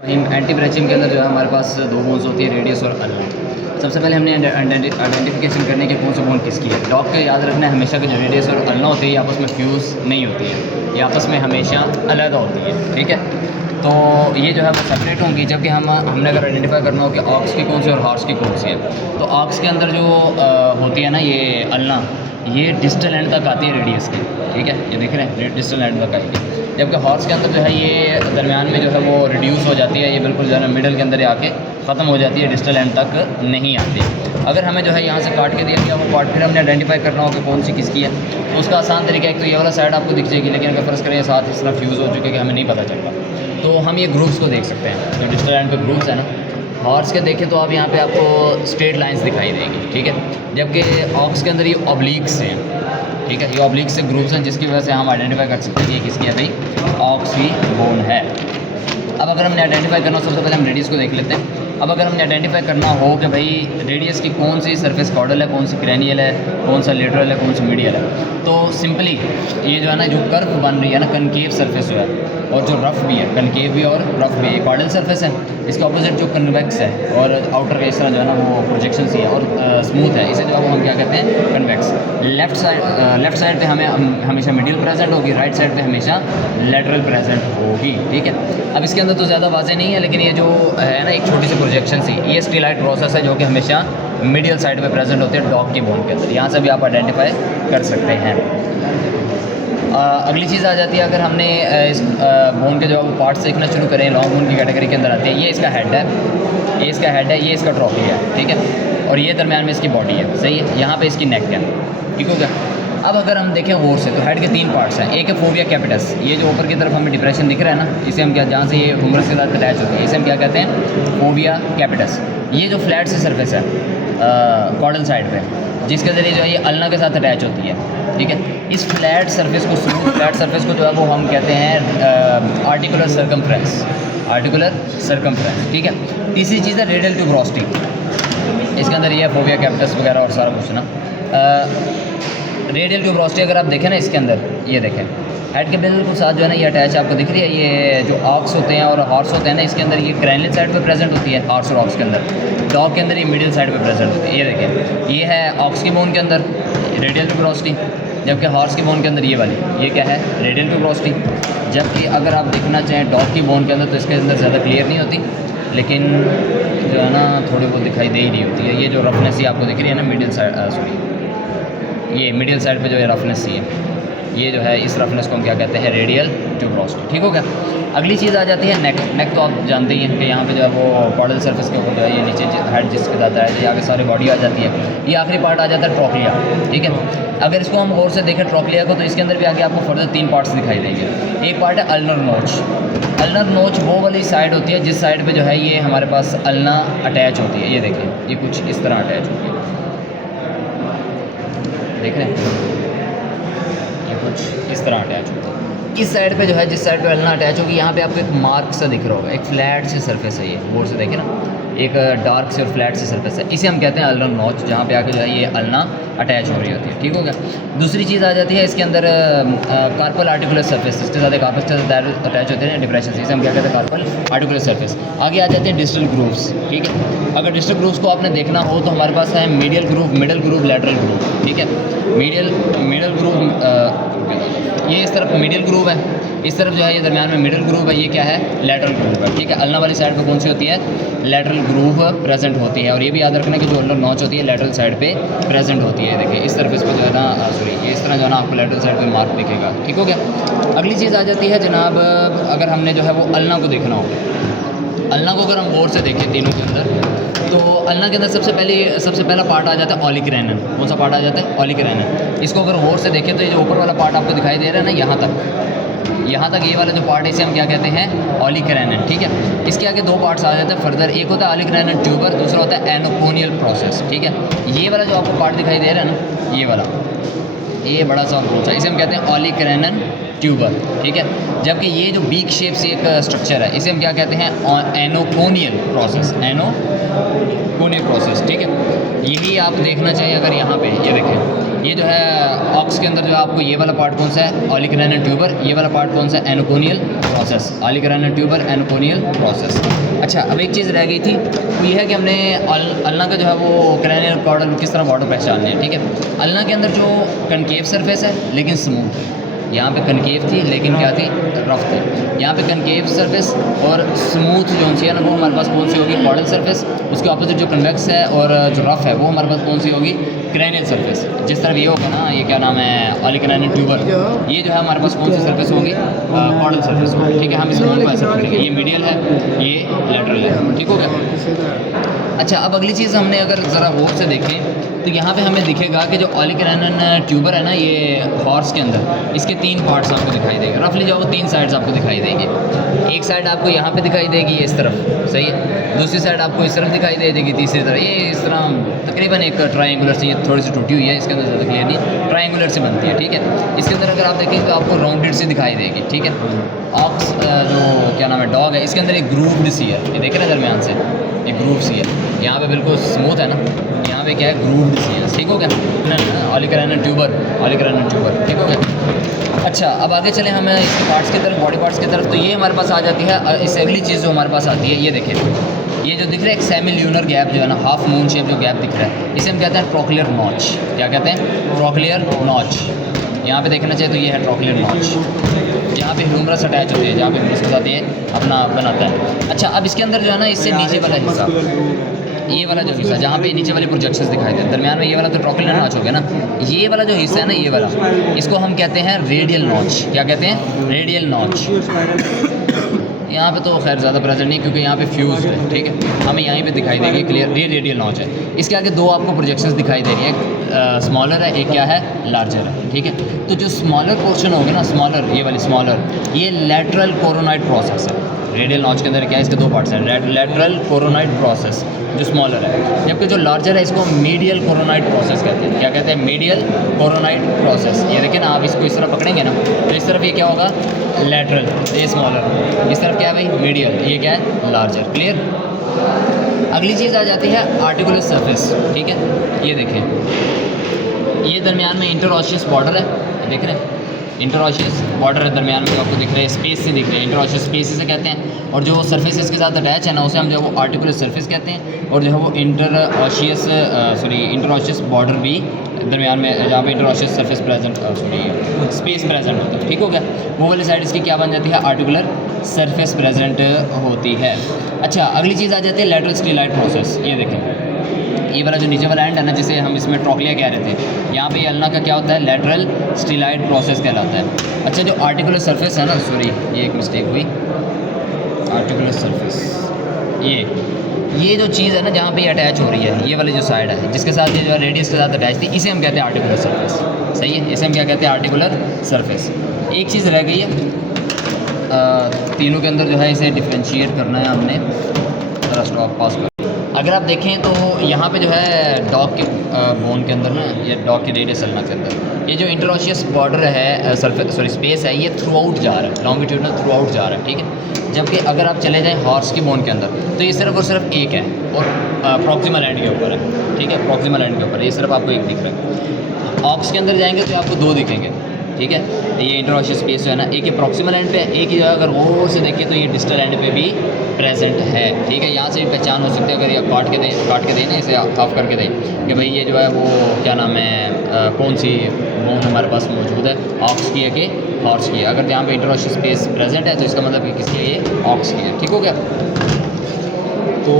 Anti ब्रैचिंग के अंदर जो है हमारे पास दो बोन्स होती है, रेडियस और अल्ना। सबसे पहले हमने आइडेंटिफिकेशन करने के कौन सा बोन किसकी है। डॉग के याद रखना है हमेशा कि जो रेडियस और अल्ना होती है ये आपस में फ्यूज़ नहीं होती है, ये आपस में हमेशा अलग होती है। ठीक है, तो ये जो है वो सेपरेट होंगी। जबकि हमने अगर आइडेंटिफाई करना हो कि ऑक्स की कौन सी और हॉर्स की कौन सी है, तो ऑक्स के अंदर जो होती है ना ये अल्ना, ये डिस्टल एंड तक आती है रेडियस की। ठीक है, ये देख रहे हैं डिस्टल एंड तक आएगी। जबकि हॉर्स के अंदर जो है ये दरमियान में जो है वो रिड्यूस हो जाती है, ये बिल्कुल जो है ना मिडल के अंदर आके ख़त्म हो जाती है, डिस्टल एंड तक नहीं आती। अगर हमें जो है यहाँ से काट के दिया गया वो पार्ट फिर हमने आइडेंटिफाई करना हो कि कौन सी किसकी है, तो उसका आसान तरीका एक तो ये वाला साइड आपको दिख जाएगी, लेकिन अगर फ़र्ज़ करें ये साथ इस तरह फ्यूज़ हो चुके कि हमें नहीं पता चल रहा, तो हम ये ग्रूव्स को देख सकते हैं। जो डिस्टल एंड पे ग्रूव्स है ना हॉर्स के देखें तो आप यहाँ पे आपको स्ट्रेट लाइंस दिखाई देंगी। ठीक है, जबकि ऑक्स के अंदर ये ऑब्लिक्स हैं। ठीक है, ये ऑब्लिक्स से ग्रूव्स हैं जिसकी वजह से हम आइडेंटिफाई कर सकते हैं कि ये किसकी है भाई, ऑक्स की बोन है। अब अगर हमने आइडेंटिफाई करना हो, सबसे पहले हम रेडियस को देख लेते हैं। अब अगर हमने आइडेंटिफाई करना हो कि भाई रेडियस की कौन सी सरफेस कॉर्डल है, कौन सी क्रेनियल है, कौन सा लेटरल है, कौन सी मीडियल है, तो सिंपली ये जो है ना जो कर्व बन रही है ना कनकेव सरफेस जो है, और जो रफ़ भी है, कनकेव भी और रफ़ भी है, कॉर्डल सरफेस है। इसके ऑपोजिट जो कन्वेक्स है और आउटर का इस तरह जो है ना वो प्रोजेक्शन सी है और स्मूथ है, इसे जो है वो हम क्या कहते हैं, कन्वेक्स। लेफ़्ट साइड पे हमें हमेशा मिडिल प्रेजेंट होगी, राइट साइड पे हमेशा लेटरल प्रेजेंट होगी। ठीक है, अब इसके अंदर तो ज़्यादा वाज़ेह नहीं है, लेकिन ये जो है ना एक छोटी सी प्रोजेक्शन सी, ये स्टिलाइट प्रोसेस है जो कि हमेशा मीडियल साइड पे प्रेजेंट होती है डॉग की बोन के अंदर। यहाँ से भी आप आइडेंटिफाई कर सकते हैं। अगली चीज़ आ जाती है, अगर हमने इस बोन के जो है वो पार्ट्स देखना शुरू करें, लॉन्ग बोन की कैटेगरी के अंदर आती है। ये इसका हेड है, ये इसका हेड है, ये इसका ट्रॉफी है। ठीक है, और ये दरम्यान में इसकी बॉडी है। सही है, यहाँ पे इसकी नेक है। ठीक हो गया। अब अगर हम देखें गौर से तो हेड के तीन पार्ट्स हैं। एक है फोविया कैपिटस, ये जो ऊपर की तरफ हमें डिप्रेशन दिख रहा है ना, इसे हम क्या, जहाँ से ये ह्यूमरस के साथ अटैच होती है, इसे हम क्या कहते हैं, फोविया कैपिटस। ये जो फ्लैट सी सरफेस है कॉर्डल साइड पे, जिसके ज़रिए जो है ये अल्ना के साथ अटैच होती है। ठीक है, इस फ्लैट सरफेस को, स्मूथ फ्लैट सरफेस को जो है वो हम कहते हैं आर्टिकुलर सर्कमफ्रेंस, आर्टिकुलर सर्कमफ्रेंस। ठीक है, तीसरी चीज़ है रेडियल ट्यूब रोस्टी, इसके अंदर ये है फोविया कैपिटस वगैरह और सारा कुछ ना। रेडियल ट्यूब रोस्टी अगर आप देखें ना, इसके अंदर ये देखें हेड के बिल्कुल साथ जो है ना ये अटैच आपको दिख रही है। ये जो ऑक्स होते हैं और हॉर्स होते हैं ना, इसके अंदर ये क्रेनियल साइड पे प्रेजेंट होती है हॉर्स और ऑक्स के अंदर। डॉग के अंदर ये मिडिल साइड पे प्रेजेंट होती है। ये देखें, ये है ऑक्स की बोन के अंदर रेडियल ट्यूब रोस्टी, जबकि हॉर्स की बोन के अंदर ये वाली, ये क्या है, रेडियल ट्यूब रोस्टी। जबकि अगर आप देखना चाहें डॉग की बोन के अंदर, तो इसके अंदर ज़्यादा क्लियर नहीं होती, लेकिन जो है ना थोड़ी बहुत दिखाई दे ही नहीं होती है। ये जो रफनेस ये आपको दिख रही है ना मिडिल साइड, सॉरी ये मिडिल साइड पे जो है रफनेस सी है, ये जो है इस रफनेस को हम क्या कहते हैं, रेडियल ट्यूब रोस्टी। ठीक हो गया। अगली चीज़ आ जाती है नेक। नेक तो आप जानते ही हैं कि यहाँ पे जो है वो कॉर्डल सरफेस के ऊपर जो है ये नीचे हेड जिसके जाता है, ये आगे सारी बॉडी आ जाती है। ये आखिरी पार्ट आ जाता है ट्रोक्लिया। ठीक है, अगर इसको हम गौर से देखें ट्रोक्लिया को, तो इसके अंदर भी आगे आपको फर्दर तीन पार्ट्स दिखाई देंगे। एक पार्ट है अल्नर नोच। अल्नर नोच वो वाली साइड होती है जिस साइड पे जो है ये हमारे पास अल्ना अटैच होती है। ये देखें, ये कुछ इस तरह अटैच होती है, देख रहे हैं, ये कुछ इस तरह अटैच होती है। इस साइड पे जो है, जिस साइड पे अल्ना अटैच होगी, यहाँ पे आपको एक मार्क सा दिख रहा होगा, एक फ्लैट सी सरफेस है, ये गौर से देखें ना, एक डार्क सी और फ्लैट सी सरफेस है, इसे हम कहते हैं अल्नर नोच, जहाँ पे आके जो है ये अल्ना अटैच हो रही होती है। ठीक हो गया। दूसरी चीज़ आ जाती है इसके अंदर कार्पल आर्टिकुलर सरफेस, इसके साथ एक आपस के साथ अटैच होते हैं डिप्रेशन से, इसे हम क्या कहते हैं, कार्पल आर्टिकुलर सरफेस। आगे आ जाते हैं डिस्टल ग्रूव्स। ठीक है, अगर डिस्टल ग्रूव्स को आपने देखना हो तो हमारे पास है medial groove, middle groove, lateral groove. ठीक है, मिडल ग्रूव ये इस तरफ मिडिल ग्रूव है, इस तरफ जो है ये दरमियान में मिडिल ग्रूव है, ये क्या है, लेटरल ग्रूव है। ठीक है, अल्ना वाली साइड पे कौन सी होती है, लेटरल ग्रूव प्रेजेंट होती है। और ये भी याद रखना कि जो अल्नर नॉच होती है लेटरल साइड पे प्रेजेंट होती है। देखिए इस तरफ इस पर जो है ना, सॉरी ये इस तरह जो है ना आपको लेटरल साइड पे मार्क दिखेगा। ठीक हो गया। अगली चीज़ आ जाती है जनाब, अगर हमने जो है वो अल्ना को देखना हो, अल्ना को अगर हम गौर से देखें तीनों के अंदर, तो अल्ना के अंदर सबसे पहला पार्ट आ जाता है ऑलिक-रेनन। कौन सा पार्ट आ जाता है, ऑलिक-रेनन। इसको अगर गौर से देखें तो ये जो ऊपर वाला पार्ट आपको दिखाई दे रहा है ना, यहाँ तक ये वाला जो पार्ट है इसे हम क्या कहते हैं, ऑलिक-रेनन। ठीक है, इसके आगे दो पार्ट्स आ जाते हैं फर्दर, एक होता है ऑलिक-रेनन ट्यूबर, दूसरा होता है एनोकोनियल प्रोसेस। ठीक है, ये वाला जो आपको पार्ट दिखाई दे रहा है ना, ये वाला, ये बड़ा सा कौन सा, इसे हम कहते हैं ऑलिक-रेनन ट्यूबर। ठीक है, जबकि ये जो बीक शेप से एक स्ट्रक्चर है, इसे हम क्या कहते हैं, एनोकोनियल प्रोसेस, एनोकोनियल प्रोसेस। ठीक है, यही आप देखना चाहिए अगर यहाँ पे ये देखें, ये जो है ऑक्स के अंदर जो है आपको ये वाला पार्ट कौन सा है, ऑलिक-रेनन ट्यूबर, ये वाला पार्ट कौन सा है, एनोकोनियल प्रोसेस, ऑलिक-रेनन ट्यूबर, एनोकोनियल प्रोसेस। अच्छा, अब एक चीज़ रह गई थी, वो ये है कि हमने अल्ना का जो है वो क्रैनियल कॉर्डल किस तरह बॉर्डर पहचानने हैं, ठीक है। अल्ना के अंदर जो कनकेव सरफेस है लेकिन स्मूथ, यहाँ पे कनकेव थी लेकिन क्या थी, रफ थी। यहाँ पे कनकेव सरफेस और स्मूथ जो सी है ना वो हमारे पास कौन सी होगी, कॉर्डल सरफेस। उसके ऑपोजिट जो कन्वेक्स है और जो रफ है वो हमारे पास कौन सी होगी, क्रैनियल सरफेस। जिस तरफ ये होगा ना, ये क्या नाम है, ऑलिक-रेनन ट्यूबर, ये जो है हमारे पास कौन सी सरफेस होगी, कॉर्डल सरफेस होगी, ठीक है। हम इस को ऐसे पकड़ेंगे, ये मीडियल है, ये लैटरल है, ठीक हो गया। अच्छा, अब अगली चीज़ हमने अगर ज़रा गौर से देखें तो यहाँ पे हमें दिखेगा कि जो ऑलिक-रेनन ट्यूबर है ना, ये हॉर्स के अंदर इसके 3 पार्ट्स आपको दिखाई देंगे। रफली जो 3 साइड्स आपको दिखाई देंगी। एक साइड आपको यहाँ पे दिखाई देगी, ये इस तरफ, सही है। दूसरी साइड आपको इस तरफ दिखाई दे देगी, तीसरी तरफ ये इस तरह तकरीबन एक ट्रायंगुलर से, ये थोड़ी सी टूटी हुई है, इसके अंदर ज़्यादा क्लियर नहीं, ट्रायंगुलर से बनती है, ठीक है। इसके अंदर अगर आप देखें तो आपको राउंडेड सी दिखाई देगी, ठीक है। ऑक्स जो क्या नाम है, डॉग है, इसके अंदर एक ग्रूव्ड सी है, ये देख रहे हैं दरमियान से एक ग्रूव सी है। यहाँ पे बिल्कुल स्मूथ है ना, यहाँ पे क्या है, ग्रूव्ड सी है, ठीक हो गया। ऑलिक-रेनन ट्यूबर, ऑलिक-रेनन ट्यूबर, ठीक हो गया। अच्छा, अब आगे चलें हमें इसके पार्ट्स की तरफ, बॉडी पार्ट्स की तरफ। तो ये हमारे पास आ जाती है, इससे अगली चीज़ जो हमारे पास आती है, ये देखें, ये जो दिख रहा है एक सेमी ल्यूनर गैप जो है ना, हाफ मून शेप जो गैप दिख रहा है, इसे हम कहते हैं ट्रोक्लियर नॉच। क्या कहते हैं, ट्रोक्लियर नॉच। यहाँ पे देखना चाहिए तो ये है ट्रोक्लियर नॉच, जहाँ पे ह्यूमरस अटैच होते हैं, जहाँ पे ह्यूमरस के साथ ये अपना बनाता है। अच्छा, अब इसके अंदर जो है ना, इससे नीचे वाला हिस्सा, ये वाला जो हिस्सा जहाँ पे नीचे वाले प्रोजेक्शंस दिखाई देते हैं, दरमियान में ये वाला तो ट्रोक्लियर नॉच हो गया ना, ये वाला जो हिस्सा है ना, ये वाला, इसको हम कहते हैं रेडियल नॉच। क्या कहते हैं, रेडियल नॉच। यहाँ पे तो खैर ज़्यादा प्रेजेंट नहीं क्योंकि यहाँ पे फ्यूज है, ठीक है, हमें यहीं पे दिखाई देगी क्लियर, ये रेडियल नॉच है। इसके आगे 2 आपको प्रोजेक्शंस दिखाई दे रही हैं, एक स्मॉलर है, एक क्या है, लार्जर है, ठीक है। तो जो स्मॉलर पोर्शन होगा ना, स्मॉलर, ये वाली स्मॉलर, ये लैटरल कोरोनॉइड प्रोसेस है। रेडियल नॉच के अंदर क्या है, इसके 2 पार्ट्स हैं, लैटरल कोरोनॉइड प्रोसेस जो स्मॉलर है, जबकि जो लार्जर है इसको मीडियल कोरोनॉइड प्रोसेस कहते हैं। क्या कहते हैं, मीडियल कोरोनॉइड प्रोसेस। ये देखें ना, आप इसको इस तरह पकड़ेंगे ना तो इस तरफ ये क्या होगा, लैटरल, ये स्मॉलर, इस तरफ क्या है भाई, मीडियल, ये क्या है, लार्जर। क्लियर। अगली चीज़ आ जाती है आर्टिकुलर सरफेस, ठीक है। ये देखें, ये दरमियान में इंटरऑशियस बॉर्डर है, देख रहे हैं, इंटरऑशियस बॉर्डर है दरमियान में, जो आपको दिख रहा है, स्पेस से दिख रहे हैं, इंटरऑशियस स्पेस से कहते हैं। और जो सरफेस इसके साथ अटैच है ना, उसे हम जो है वो आर्टिकुलर सरफेस कहते हैं। और जो है वो इंटरऑशियस बॉर्डर भी दरमियान में, जहाँ पे इंटरऑशियस सरफेस प्रेजेंट, स्पेस प्रेजेंट होता है, ठीक हो गया। वो वाली साइड इसकी क्या बन जाती है, आर्टिकुलर सरफेस प्रेजेंट होती है। अच्छा, अगली चीज़ आ जाती है लैटरल स्टीलाइट प्रोसेस। ये देखें, ये वाला जो नीचे वाला एंड है ना, जिसे हम इसमें ट्रोक्लिया कह रहे थे, यहाँ पे अल्ना का क्या होता है, लैटरल स्टीलाइट प्रोसेस कहलाता है। अच्छा, जो आर्टिकुलर सरफेस है ना, सॉरी ये एक मिस्टेक हुई, आर्टिकुलर सरफेस, ये जो चीज़ है ना जहाँ पे ये अटैच हो रही है, ये वाली जो साइड है जिसके साथ ये जो है रेडियस के साथ अटैच थी, इसे हम कहते हैं आर्टिकुलर सरफेस। सही है, इसे हम क्या कहते हैं, आर्टिकुलर सरफेस। एक चीज़ रह गई है, तीनों के अंदर जो है इसे डिफ्रेंशिएट करना है हमने, ज़रा स्टॉप पास कर। अगर आप देखें तो यहाँ पे जो है डॉग के बोन के अंदर ना, ये डॉग के रेडियस अल्ना के अंदर ये जो इंटरऑशियस बॉर्डर है, स्पेस है, ये थ्रू आउट जा रहा है, लॉन्गिट्यूडनल थ्रू आउट जा रहा है, ठीक है। जबकि अगर आप चले जाएँ हॉर्स की बोन के अंदर तो ये सिर्फ और सिर्फ एक है, और प्रॉक्सिमल एंड के ऊपर है, ठीक है, प्रॉक्सिमल एंड के ऊपर ये सिर्फ आपको एक दिख रहा है। ऑक्स के अंदर जाएंगे तो आपको 2 दिखेंगे, ठीक है। ये इंटरऑशियस स्पेस जो है ना, एक ही प्रॉक्सिमल एंड पे है, एक ही जगह अगर गौर से देखें तो ये डिस्टल एंड पे भी प्रेजेंट है, ठीक है। यहाँ से भी पहचान हो सकती है, अगर ये काट के दें ना, इसे ऑफ करके दें कि भाई ये जो है वो क्या नाम है, कौन सी बोन हमारे पास मौजूद है, ऑक्स की है कि हॉर्स की है। अगर यहाँ पे इंटरऑशियस स्पेस प्रेजेंट है तो इसका मतलब किसकी है, ये ऑक्स की है, ठीक हो गया। तो